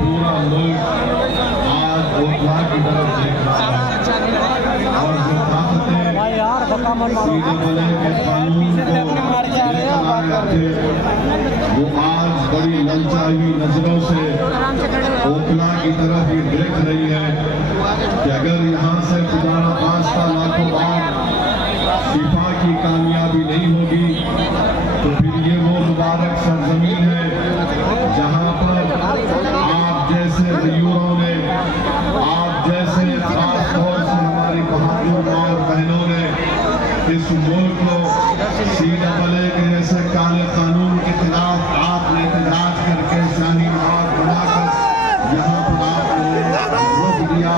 पूरा मुल्क आज ओखला की तरफ देख रहा है और जो ताकतें सीधे के कानून को वो आज बड़ी ललचाई नजरों से ओखला की तरफ ये देख रही है कि अगर यहाँ से पुराना वास्ता लाखों बार शिफा की कामयाबी नहीं होगी तो फिर ये वो मुबारक सरजमीन है जहाँ पर आप जैसे मयूरों ने, आप जैसे खास तौर से हमारी बहादुर माँ और बहनों ने इस मुल्क को सीधा बले के जैसे काले कानून के खिलाफ आपने एहतजाज करके शाहीन बाग बनाकर यहाँ पर आपने रोक दिया।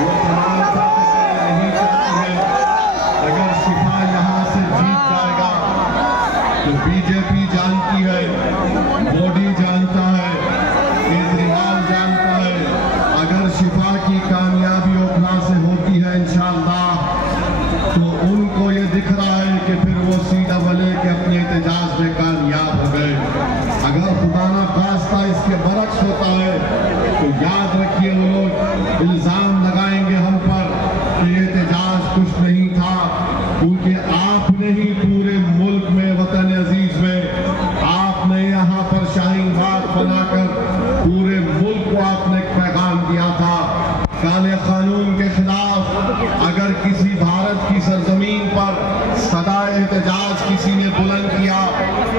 वो तमाम ताकतें नहीं चाहती है अगर शिफा यहाँ से जीत जाएगा तो बीजेपी जानती है, मोदी जानता है, केजरीवाल जानता है अगर शिफा की कामयाबी ओखला से होती है इंशाअल्लाह तो उनको ये दिख रहा है कि फिर वो सीधा बले के अपने एहतजाज में कामयाब हो गए। अगर खुदा ना खास्ता इसके बरक्स होता है तो याद रखिए वो लोग इल्जाम लगाएंगे हम पर कि ये एहतजाज कुछ नहीं था, क्योंकि आपने ही पूरे मुल्क में, वतन अजीज में आपने यहाँ पर शाहीन बाग बनाकर पूरे मुल्क को आपने एक पैगाम दिया था काले कानून के खिलाफ। अगर किसी भारत की सरजमीन पर सदा एहतजाज किसी ने बुलंद किया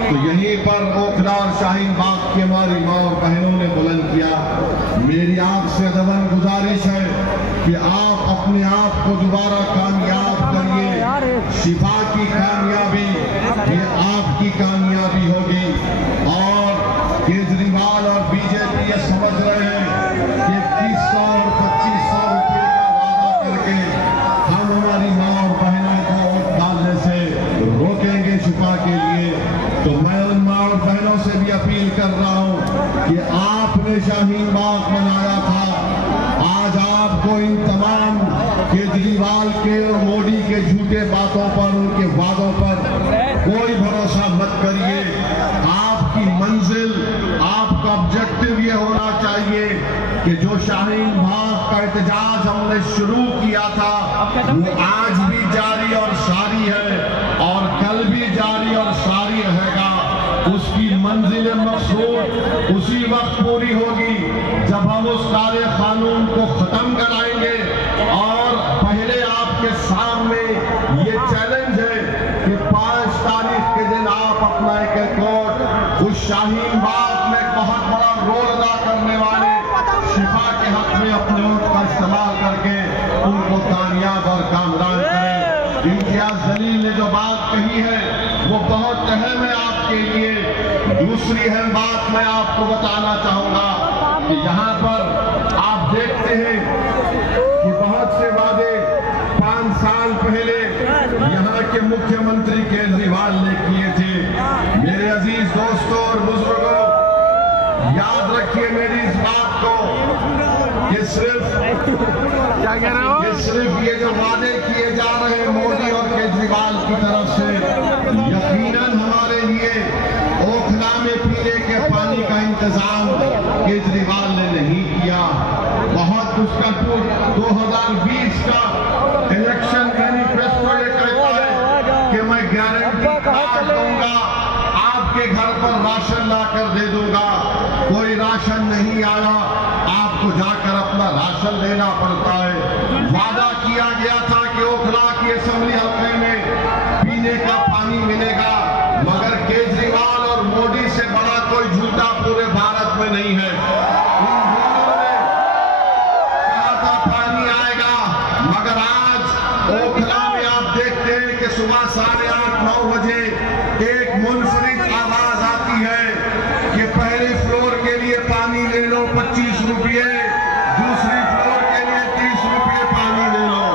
तो यहीं पर ओखला और शाहीन बाग की हमारी माँ और बहनों ने बुलंद किया। मेरी आपसे दबन गुजारिश है कि आप अपने आप को दोबारा कामयाब करिए। शिफा की कामयाबी ये आपकी कामयाबी होगी और केजरीवाल और बीजेपी ये समझ रहे हैं कि 2100 और 2500 रुपये का वादा करके हम हमारी माँ और बहनों को वोट डालने से रोकेंगे शिफा के लिए। तो मैं उन माँ और बहनों से भी अपील कर रहा हूँ कि आपने शाहीन बाग बनाया था, आज आपको इन तमाम केजरीवाल के और मोदी के झूठे बातों पर, उनके वादों पर कोई भरोसा मत करिए। आपकी मंजिल, आपका ऑब्जेक्टिव ये होना चाहिए कि जो शाहीन बाग का एहतजाज हमने शुरू किया था वो आज भी जारी और सारी है और कल भी जारी और सारी रहेगा। उसकी मंजिल मकसूद उसी वक्त पूरी होगी जब हम उस काले कानून को खत्म कराएंगे। और पहले आपके सामने ये चैलेंज है कि 5 तारीख के दिन आप अपना एक वोट उस शाहीन बाग में बहुत बड़ा रोल अदा करने वाले शिफा के हक में अपने वोट का इस्तेमाल करके उनको कामयाब और कामयाब करें। इम्तियाज जलील ने जो बात कही है वो बहुत अहम है आपके लिए। दूसरी अहम बात मैं आपको बताना चाहूंगा कि यहाँ पर आप देखते हैं कि बहुत से वादे 5 साल पहले यहाँ के मुख्यमंत्री केजरीवाल ने किए थे। मेरे अजीज दोस्तों और बुजुर्गों, याद रखिए मेरी इस बात को, ये सिर्फ ये जो वादे किए जा रहे हैं मोदी और केजरीवाल की तरफ से, यकीनन हमारे लिए ओखला में पीने के पानी का इंतजाम केजरीवाल ने नहीं किया। बहुत उसका 2020 का इलेक्शन मैनिफेस्टो ये कहता है कि मैं गारंटी कार्ड दूंगा, आपके घर पर राशन लाकर दे दूंगा। कोई राशन नहीं आया, आपको जाकर अपना राशन लेना पड़ता है। वादा किया गया था कि ओखला की असेंबली हल्के में पीने का पानी मिलेगा, मगर केजरीवाल और मोदी से बड़ा कोई झूठा पूरे भारत में नहीं है। इन दोनों ने कहा था पानी आएगा, मगर आज ओखला में आप देखते हैं कि सुबह 8:30-9 बजे एक मुनफरिद आवाज आती है कि पहले फ्लोर के लिए पानी ले लो 25 रुपये, दूसरी फ्लोर के लिए 30 रुपये पानी ले लो।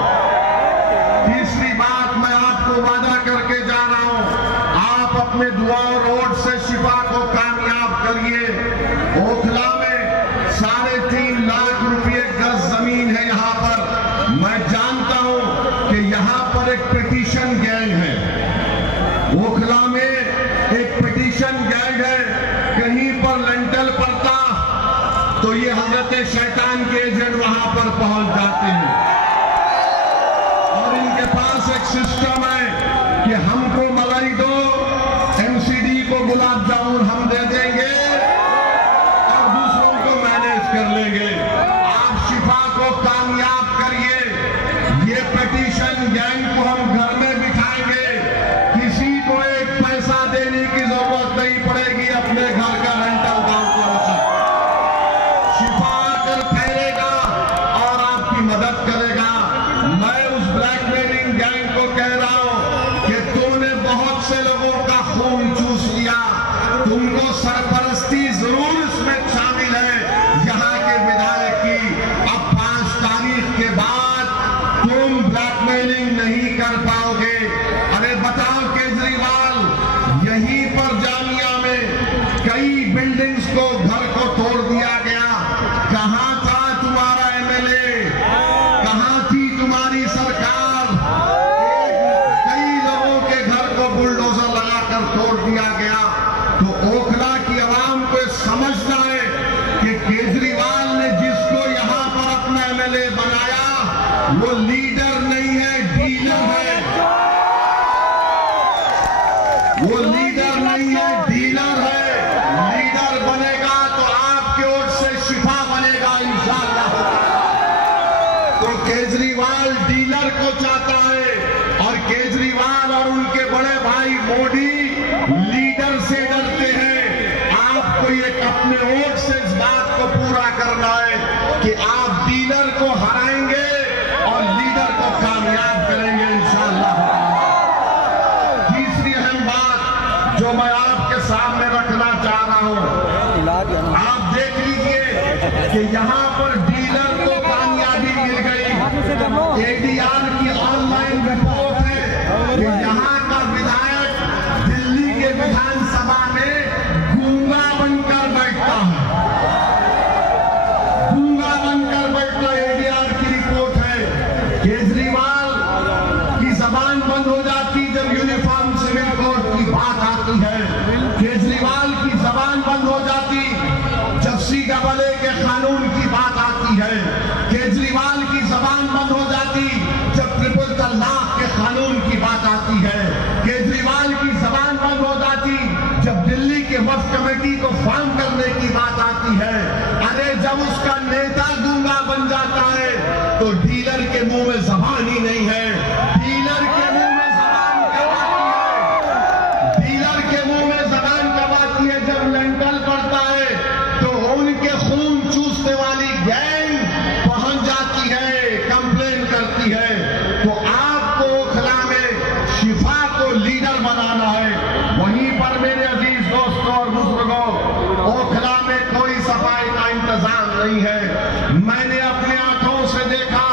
तीसरी बात मैं आपको वादा करके जा रहा हूं, आप अपने दुआ और वोट से शिफा को कामयाब करिए। ओखला में 3.5 लाख रुपये गज जमीन है यहाँ पर। मैं जानता हूं कि कि यहाँ पर एक पिटीशन गैंग है, ओखला में एक पिटीशन गैंग है। कहीं पर लेंटल पड़ता तो ये हजरत शैतान के एजेंट वहां पर पहुंच जाते हैं और इनके पास एक सिस्टम है कि हमको मलाई दो, एमसीडी को गुलाब जामुन हम दे देंगे और दूसरों को मैनेज कर लेंगे। आप शिफा को कामयाब करिए, ये पिटीशन गैंग को हम घर में बिठाएंगे, किसी को एक पैसा देने की जरूरत नहीं पड़ेगी, अपने घर का रेंटल दाम को रखें। शिफा आकर ठहरेगा और आपकी मदद करेगा। मैं उस ब्लैकमेलिंग गैंग को कह रहा हूं कि तुमने बहुत से लोगों का खून चूस लिया, तुमको सरपरस्ती जरूर इसमें शामिल है यहाँ के विधायक की। अब 5 तारीख के बाद तुम ब्लैकमेलिंग नहीं कर पाओगे। अरे बताओ केजरीवाल, यहीं पर जामिया में कई बिल्डिंग्स को, घर को तोड़ दिया गया। कहां था तुम्हारा एमएलए, कहां थी तुम्हारी सरकार? कई लोगों के घर को बुलडोजर लगाकर तोड़ दिया गया। तो ओखला की आवाम को समझना है कि केजरीवाल ने जिसको यहां पर अपना एमएलए बनाया वो लीडर नहीं है, डीलर है। वो लीडर नहीं है, डीलर है। लीडर बनेगा तो आपके ओर से शिफा बनेगा इंशाअल्लाह। तो केजरीवाल डीलर को चाहता है और केजरीवाल और उनके बड़े भाई मोदी लीडर से डरते हैं। आपको एक अपने वोट से इस बात को पूरा करना है कि आप डीलर को हराएंगे और लीडर को कामयाब करेंगे इंशाअल्लाह। तीसरी अहम बात जो मैं आपके सामने रखना चाह रहा हूं, आप देख लीजिए कि यहाँ पर डीलर को कामयाबी मिल गई। एडीआर की ऑनलाइन रिपोर्ट है कि यहाँ का विधायक दिल्ली के विधानसभा में गूंगा बनकर बैठता है, गूंगा बनकर बैठता। एडीआर की रिपोर्ट है। केजरीवाल की जबान बंद हो जाती जब यूनिफॉर्म सिविल कोड की बात आती है। केजरीवाल की जबान बंद हो जाती जब CAA के कानून की बात आती है। केजरीवाल की जबान बंद हो जाती जब ट्रिपल तलाक के कानून की बात आती है। केजरीवाल की जबान बंद हो जाती जब दिल्ली के वक्फ कमेटी को फॉर्म करने की बात आती है। अरे जब उसका नेता गूंगा बन जाता है तो डीलर के मुंह में जबान ही नहीं है। डीलर के मुंह में जबान कब आती है? डीलर के मुंह में जबान कब आती है? जब लेंटल पड़ता है तो उनके खून चूसने वाली गैंग पहुंच जाती है, कंप्लेन करती है। तो आपको ओखला में शिफा को लीडर बनाना है। वहीं पर मेरे अजीज दोस्तों और बुजुर्गों, ओखला में कोई सफाई का इंतजाम नहीं है। मैंने अपनी आंखों से देखा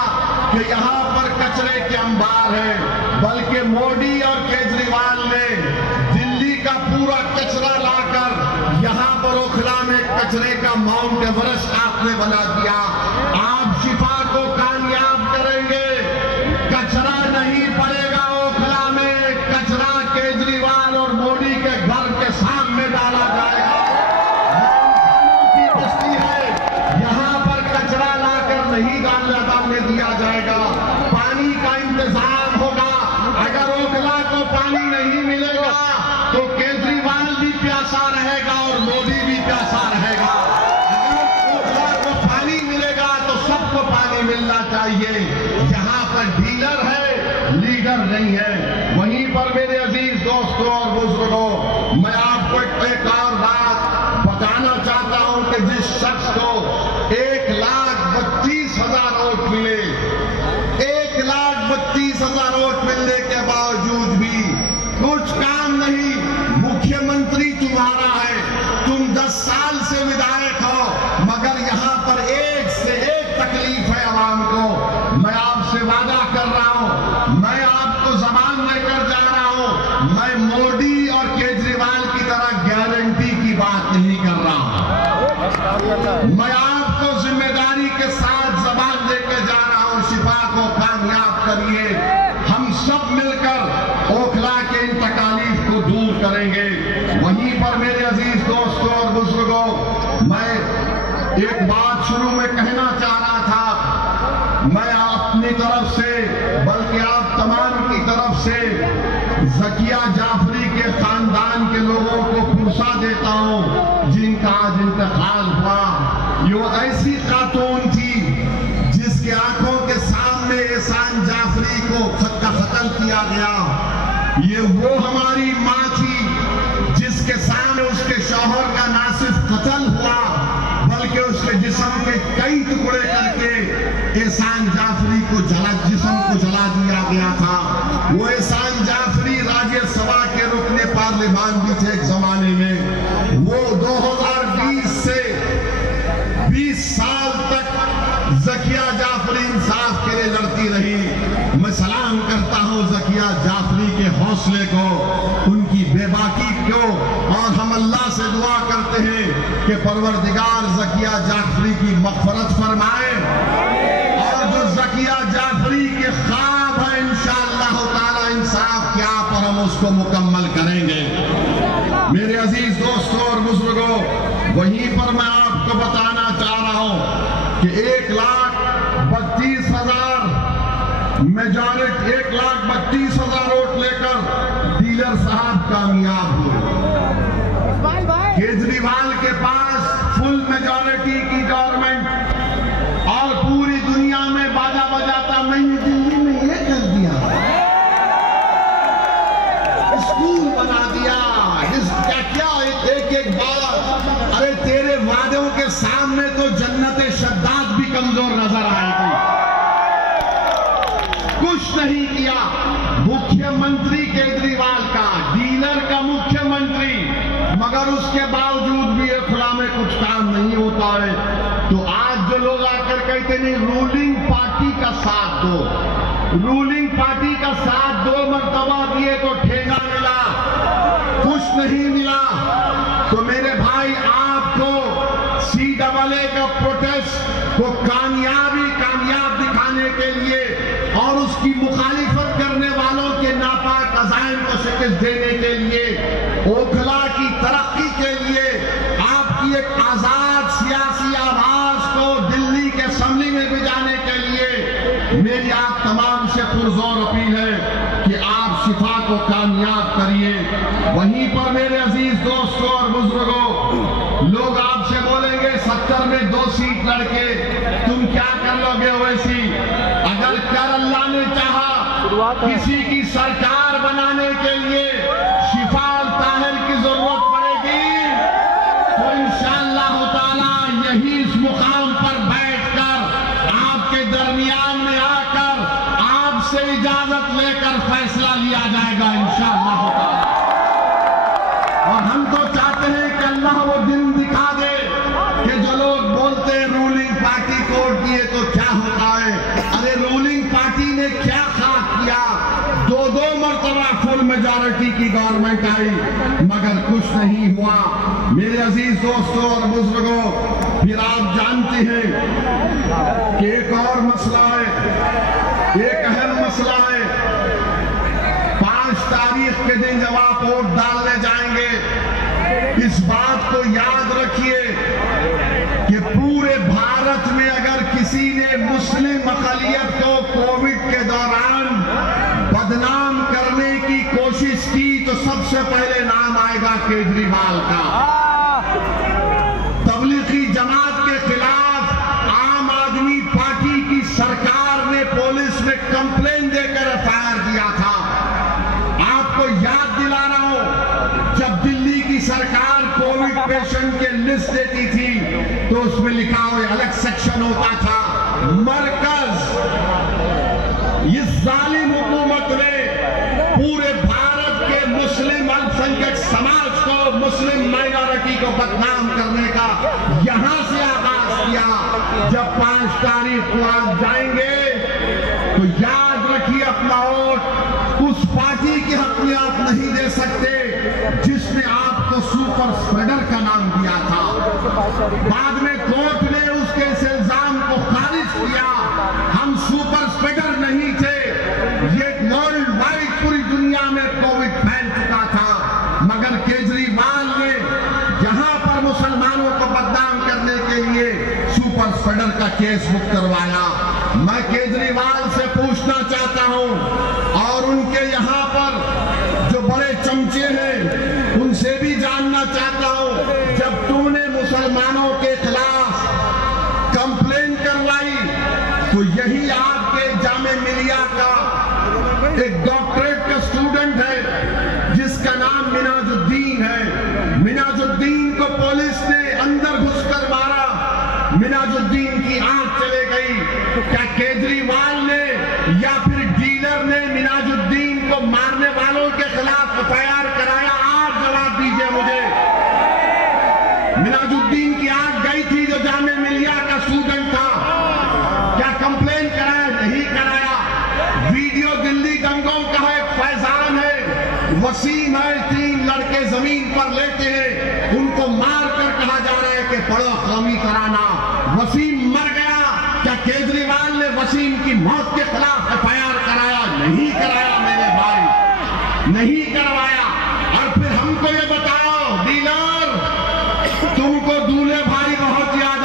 कि यहाँ पर कचरे के अंबार है, बल्कि मोदी और केजरीवाल ने दिल्ली का पूरा कचरा लाकर यहाँ पर ओखला में कचरे का माउंट एवरेस्ट आपने बना दिया। आप शिफा को कामयाब करेंगे, कचरा नहीं पड़ेगा ओखला में। कचरा केजरीवाल और मोदी के घर के सामने डाला जाएगा। की बस्ती है, यहाँ पर कचरा लाकर नहीं डालने दिया जाएगा। पानी का इंतजाम होगा। अगर ओखला को पानी नहीं मिलेगा तो केजरीवाल भी प्यासा रहेगा और मोदी भी प्यासा रहेगा। अगर ओखला को पानी मिलेगा तो सबको पानी मिलना चाहिए। जहां पर डीलर है, लीडर नहीं है। वहीं पर मेरे अजीज दोस्तों और बुजुर्गों, मैं आपको एक और बात बताना चाहता हूं कि जिस शख्स को 1,32,000 वोट मिले, 1,32,000 वोट मिलने के बावजूद भी कुछ काम नहीं। मुख्यमंत्री तुम्हारा है, तुम 10 साल से विधायक हो, मगर यहाँ पर एक से एक तकलीफ है आवाम को। मैं आपसे वादा कर रहा हूं, मैं आपको जबान लेकर जा रहा हूं, मैं मोदी और केजरीवाल की तरह गारंटी की बात नहीं कर रहा हूं। मैं आपको जिम्मेदारी के साथ जबान देकर जा रहा हूं, शिफा को कामयाब करिए। हम सब मिलकर ओखला के इन तकालीफ को दूर करेंगे। वहीं पर मेरे अजीज दोस्तों और बुजुर्गों, मैं एक बात शुरू में कहना चाह रहा था। मैं अपनी तरफ से बल्कि आप तमाम की तरफ से ज़किया जाफरी के खानदान के लोगों को पुरसा देता हूं जिनका आज इंतकाल हुआ। ये ऐसी खातून थी जिसके आंखों के सामने एहसान जाफरी को कत्ल किया गया। ये वो हमारी माँ थी जिसके सामने उसके शौहर का ना सिर्फ कत्ल हुआ बल्कि उसके जिस्म के कई टुकड़े करके एहसान जाफरी को जिस्म को जला दिया गया था। वो एहसान जाफरी राज्यसभा के रुकने पार्लियामान भी थे एक जमाने में। वो 2020 से 20 साल तक ज़किया जाफरी इंसाफ के लिए लड़ती रही। मैं सलाम करता हूं ज़किया जाफरी के हौसले को, उनकी बेबाकी को, और हम अल्लाह से दुआ करते हैं कि परवरदिगार ज़किया जाफरी की मग़फ़िरत फरमाए और जो ज़किया जाफरी के ख्वाब है इंशाअल्लाह ताला इंसाफ क्या पर हम उसको मुकम्मल करेंगे। मेरे अजीज दोस्तों और बुजुर्गों, वहीं पर मैं आपको बताना चाह रहा हूं कि 1,32,000 मेजॉरिटी 1,32,000 वोट लेकर डीलर साहब कामयाब हुए। केजरीवाल के पास फुल मेजॉरिटी की गवर्नमेंट और पूरी दुनिया में बाजा बजाता मैंने दिल्ली में ये कर दिया, स्कूल बना दिया, क्या एक बात। अरे तेरे वादों के सामने तो जन्नत शद्दाद भी कमजोर नजर आएगी। कुछ नहीं किया। मुख्यमंत्री केजरीवाल का, डीलर का मुख्यमंत्री, मगर उसके बावजूद भी खुला में कुछ काम नहीं होता है। तो आज जो लोग आकर कहते नहीं रूलिंग पार्टी का साथ दो, रूलिंग पार्टी का साथ 2 मरतबा दिए तो ठेंगा मिला, कुछ नहीं मिला। तो मेरे भाई आपको CAA का प्रोटेस्ट को कामयाब दिखाने के लिए और उसकी मुखालिफत करने वालों के नापाक अज़ाइम को शिकस्त देने के लिए, ओखला की तरक्की के लिए, आपकी एक आजाद सियासी आवाज को दिल्ली के असेंबली में भिजाने के लिए मेरी आप तमाम से पुरजोर अपील है कि आप शिफा को कामयाब करिए। वहीं पर मेरे अजीज दोस्तों और बुजुर्गों, लोग आपसे बोलेंगे 70 में 2 सीट लड़के तुम क्या कर लोगे वैसी। अगर कर अल्लाह ने चाहा किसी की सरकार बनाने के लिए शिफा और ताहिर की जरूरत पड़ेगी तो इंशाअल्लाह ताला यही इस मुकाम पर बैठकर आपके दरमियान में आकर आपसे इजाजत लेकर फैसला लिया जाएगा इंशाअल्लाह ताला। और हम तो चाहते हैं कि अल्लाह वो दिन दिखा दे कि जो लोग बोलते हैं रूलिंग पार्टी को वोट दिए तो क्या होता है। अरे रूलिंग पार्टी ने क्या खाक किया, 2 मरतबा फुल मेजॉरिटी की गवर्नमेंट आई मगर कुछ नहीं हुआ। मेरे अजीज दोस्तों और बुजुर्गों, फिर आप जानते हैं कि एक और मसला है, एक अहम मसला है। 5 तारीख के दिन जब आप वोट डालने जाएंगे, इस बात को याद रखिए कि पूरे भारत में अगर किसी ने मुस्लिम अक़लियत को कोविड के दौरान बदनाम करने की कोशिश की तो सबसे पहले नाम आएगा केजरीवाल का। तबलीगी जमात के खिलाफ आम आदमी पार्टी की सरकार ने पुलिस में कंप्लेन देकर FIR दिया था। आपको याद दिला रहा हूं, जब दिल्ली की सरकार कोविड पेशेंट के लिस्ट देती थी तो उसमें लिखा हुआ अलग सेक्शन होता था, मरकज। इस जालिम हुकूमत ने पूरे भारत के मुस्लिम अल्पसंख्यक समाज को, मुस्लिम माइनॉरिटी को बदनाम करने का यहां से आगाज किया। जब 5 तारीख को आप जाएंगे तो याद रखिए अपना वोट उस पार्टी के हक में आप नहीं दे सकते जिसने आपको सुपर स्प्रेडर का नाम दिया था। बाद में कोर्ट ने उसके इस इल्जाम को खारिज किया। हम सुपर स्प्रेडर नहीं थे, ये कोलकाता में कोविड फैल चुका था, मगर केजरीवाल ने यहां पर मुसलमानों को बदनाम करने के लिए सुपर स्प्रेडर का केस बुक करवाया। मैं केजरीवाल से पूछना चाहता हूं और उनके यहां पर जो बड़े चमचे हैं उनसे भी जानना चाहता हूं, जब तुमने मुसलमानों के खिलाफ कंप्लेन करवाई तो यही आपके जामे मिलिया का एक डॉक्टरेट का स्टूडेंट है जिसका नाम मिनाजुद्दीन है। मिनाजुद्दीन को पुलिस ने अंदर घुसकर मारा, मिनाजुद्दीन की आंख चले गई। क्या केजरीवाल ने या फिर डीलर ने मिनाजुद्दीन को मारने वालों के खिलाफ एफआईआर कराया? आज जवाब दीजिए मुझे। मिनाजुद्दीन की आंख गई थी जो जामे मिलिया का स्टूडेंट था, क्या कंप्लेन कराया? नहीं कराया। वीडियो दिल्ली दंगों का है, फैजान है, वसीम है, 3 लड़के जमीन पर लेटे हैं, उनको मारकर कहा जा रहा है कि पढ़ो कौमी कराना। वसीम मर गया, क्या केजरीवाल ने वसीम की मौत के खिलाफ एफआईआर कराया? नहीं कराया मेरे भाई, नहीं करवाया। और फिर हमको ये बताओ डीलर, तुमको दूल्हे भाई बहुत याद